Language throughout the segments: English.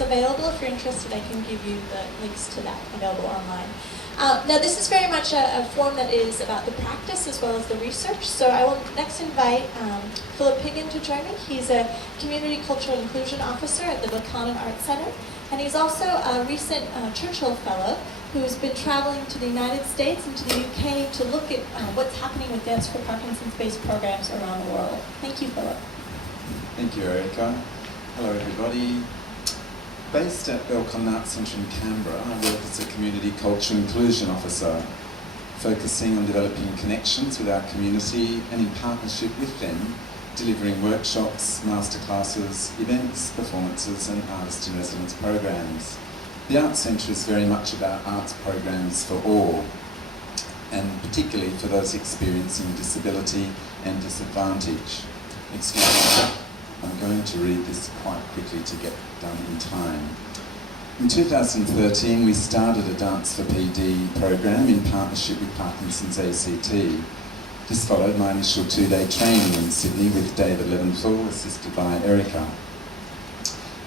available. If you're interested, I can give you the links to that available online. Now this is very much a forum that is about the practice as well as the research. So I will next invite Philip Higgin to join me. He's a Community Cultural Inclusion Officer at the Buchanan Arts Center. And he's also a recent Churchill Fellow who's been traveling to the United States and to the UK to look at what's happening with Dance for Parkinson's-based programs around the world. Thank you, Philip. Thank you, Erica. Hello, everybody. Based at Buchanan Arts Centre in Canberra, I work as a Community Culture Inclusion Officer, focusing on developing connections with our community and in partnership with them, delivering workshops, masterclasses, events, performances and artist-in-residence programs. The Arts Centre is very much about arts programs for all, and particularly for those experiencing disability and disadvantage. Excuse me. I'm going to read this quite quickly to get done in time. In 2013, we started a Dance4PD program in partnership with Parkinson's ACT. This followed my initial 2-day training in Sydney with David Leventhal, assisted by Erica.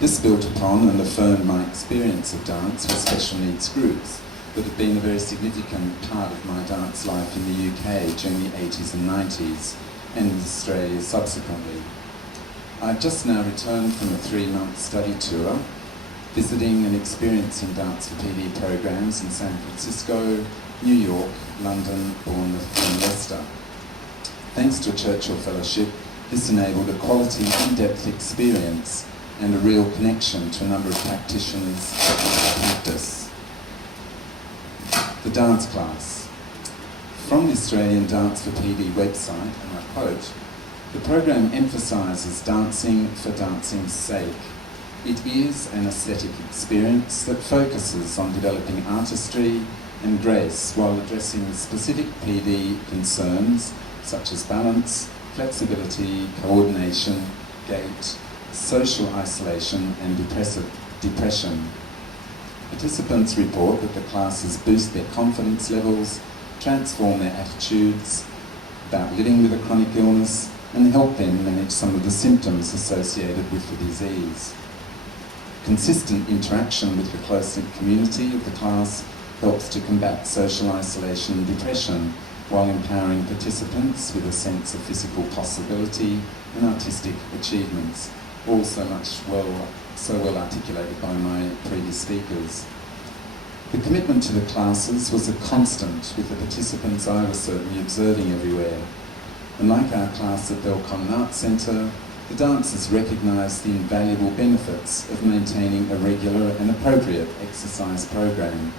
This built upon and affirmed my experience of dance with special needs groups that have been a very significant part of my dance life in the UK during the 80s and 90s, and in Australia subsequently. I've just now returned from a 3-month study tour, visiting and experiencing Dance4PD programs in San Francisco, New York, London, Bournemouth and Leicester. Thanks to a Churchill Fellowship, this enabled a quality, in-depth experience and a real connection to a number of practitioners of practice. The dance class. From the Australian Dance4PD website, and I quote, "The program emphasises dancing for dancing's sake. It is an aesthetic experience that focuses on developing artistry and grace while addressing specific PD concerns such as balance, flexibility, coordination, gait, social isolation and depression. Participants report that the classes boost their confidence levels, transform their attitudes about living with a chronic illness, and help them manage some of the symptoms associated with the disease. Consistent interaction with the close-knit community of the class helps to combat social isolation and depression while empowering participants with a sense of physical possibility and artistic achievements, all so well articulated by my previous speakers. The commitment to the classes was a constant with the participants I was certainly observing everywhere. And like our class at Buchanan Arts Centre, the dancers recognised the invaluable benefits of maintaining a regular and appropriate exercise program.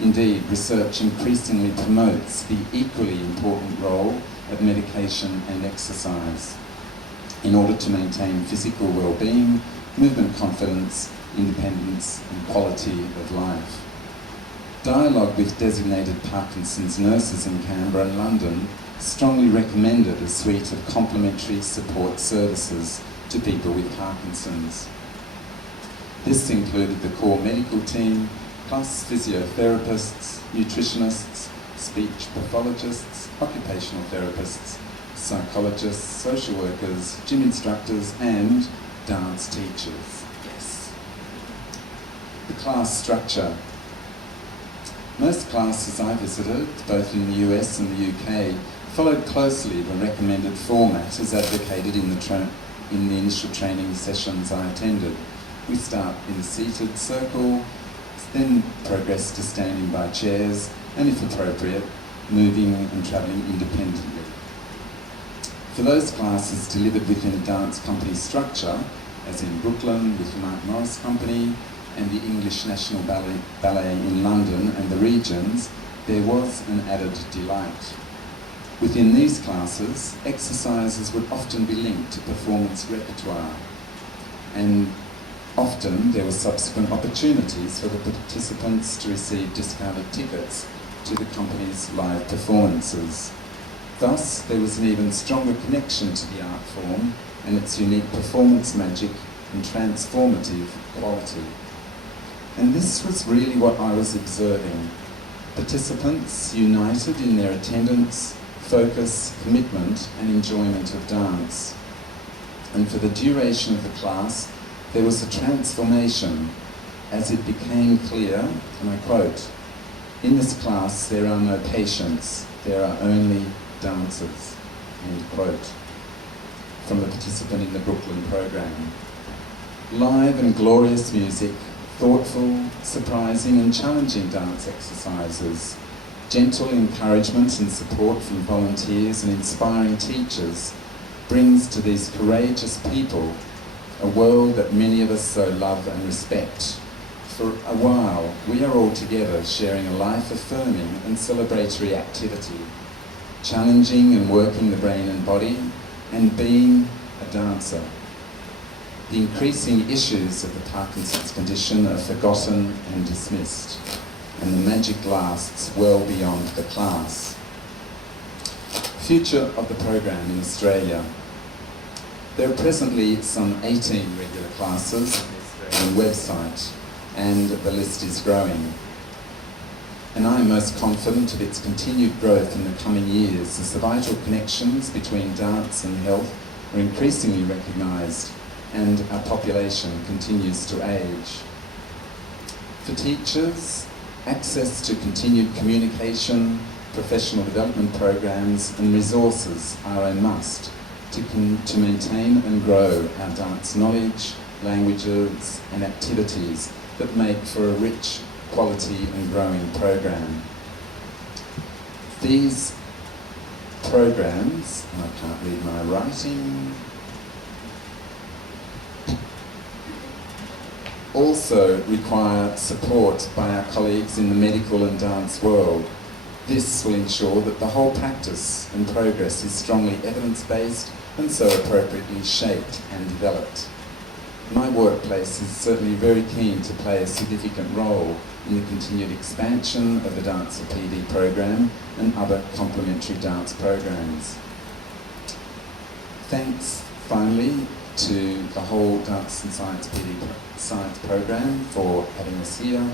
Indeed, research increasingly promotes the equally important role of medication and exercise in order to maintain physical well-being, movement confidence, independence and quality of life. Dialogue with designated Parkinson's nurses in Canberra and London strongly recommended a suite of complementary support services to people with Parkinson's. This included the core medical team, plus physiotherapists, nutritionists, speech pathologists, occupational therapists, psychologists, social workers, gym instructors and dance teachers. Yes. The class structure. Most classes I visited, both in the US and the UK, followed closely the recommended format as advocated in the initial training sessions I attended. We start in a seated circle, then progress to standing by chairs, and if appropriate, moving and travelling independently. For those classes delivered within a dance company structure, as in Brooklyn with the Mark Morris Company, and the English National Ballet in London and the regions, there was an added delight. Within these classes, exercises would often be linked to performance repertoire, and often there were subsequent opportunities for the participants to receive discounted tickets to the company's live performances. Thus, there was an even stronger connection to the art form and its unique performance magic and transformative quality. And this was really what I was observing. Participants united in their attendance, focus, commitment and enjoyment of dance. And for the duration of the class, there was a transformation as it became clear, and I quote, "In this class there are no patients, there are only dancers," end quote, from a participant in the Brooklyn program. Live and glorious music, thoughtful, surprising and challenging dance exercises, gentle encouragement and support from volunteers and inspiring teachers brings to these courageous people a world that many of us so love and respect. For a while, we are all together sharing a life-affirming and celebratory activity, challenging and working the brain and body, and being a dancer. The increasing issues of the Parkinson's condition are forgotten and dismissed, and the magic lasts well beyond the class. Future of the program in Australia. There are presently some 18 regular classes on the Australian website, and the list is growing. And I am most confident of its continued growth in the coming years as the vital connections between dance and health are increasingly recognised and our population continues to age. For teachers, access to continued communication, professional development programs and resources are a must to maintain and grow our dance knowledge, languages and activities that make for a rich, quality and growing program. These programs, and I can't read my writing, also require support by our colleagues in the medical and dance world. This will ensure that the whole practice and progress is strongly evidence-based and so appropriately shaped and developed. My workplace is certainly very keen to play a significant role in the continued expansion of the Dance4PD program and other complementary dance programs. Thanks, finally, to the whole DANscienCE science program for having us here,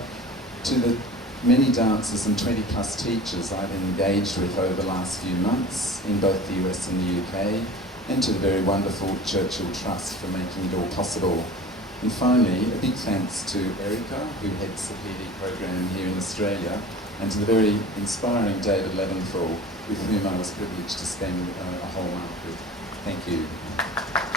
to the many dancers and 20 plus teachers I've engaged with over the last few months in both the US and the UK, and to the very wonderful Churchill Trust for making it all possible. And finally, a big thanks to Erica, who heads the PD program here in Australia, and to the very inspiring David Leventhal, with whom I was privileged to spend a whole month with. Thank you.